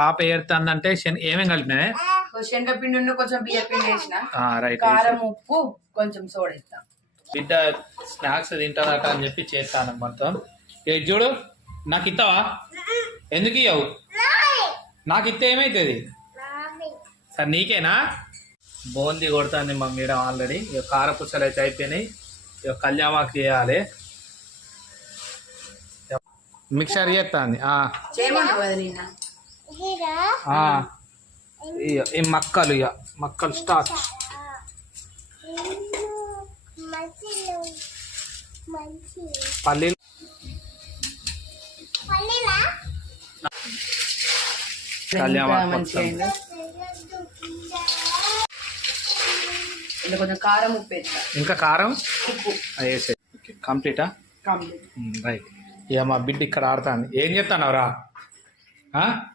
పాప ఏడుతుందంటే ఏమేం కలిపినా శనగపిండి కొంచెం బియ్య పిండి వేసిన రైట్ కారం ఉప్పు కొంచెం సోడా ఇస్తాం. బిడ్డ స్నాక్స్ తింటారట అని చెప్పి చేస్తాను మొత్తం. చూడు నాకు ఇస్తావా? ఎందుకు ఇవ్వవు? నాకు ఇస్తే ఏమైతుంది? సరే నీకేనా? బూందీ కొడుతుంది మా మేడం ఆల్రెడీ. ఇక కారపుచ్చలు అయితే అయిపోయినాయి. ఇక కళ్యామాకు చేయాలి. మిక్సర్ చేస్తాంది. ఈ మక్కలు మక్కలు స్టార్ట్. పల్లీలు కొంచెం కారం ఉప్పు వేస్తా. ఇంకా కారం ఉప్పు వేసే. కంప్లీటా? రైట్. ఇక మా బిడ్డ ఇక్కడ ఆడుతుంది. ఏం చెప్తానవరా?